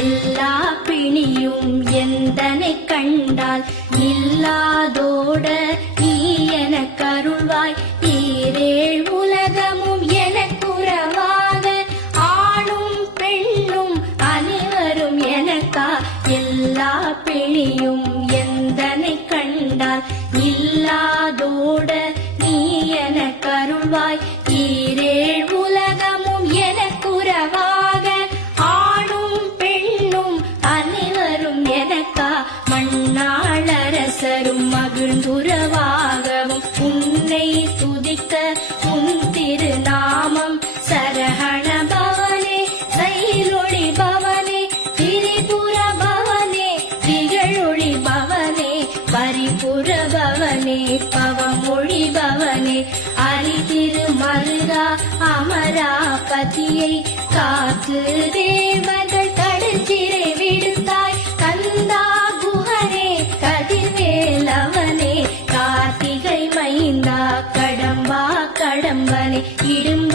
எல்லா பிணியும் எந்தனை கண்டால் இல்லாதோட நீ எனக்கு அருள்வாய். ஈரேழ் உலகமும் எனக்குறவாக ஆணும் பெண்ணும் அனைவரும் எனக்கா. எல்லா பிணியும் எந்தனை கண்டால் இல்லாதோட நீ எனக்கு அருள்வாய். ஈரேழ் உலகமும் எனக்குறவாக ஆணும் பெண்ணும் அனைவரும் எனக்கா. மண்ணாளரசரும் மகிழ்ந்துறவாகவும் உன்னை துதிக்க உன் திருநாமம். சரஹண பவனே சைலொளி பவனே திரிபுர பவனே திகழொளி பவனே பரிபுர பவனே பவமொழி பவனே அரிதிருமருகா அமராபதியை காத்து தேவர்கள் கடற்சிறை விடுத்தாய். கந்தா குஹனே கதிர்வேலவனே கார்த்திகை மைந்தா கடம்பா கடம்பனே இடும்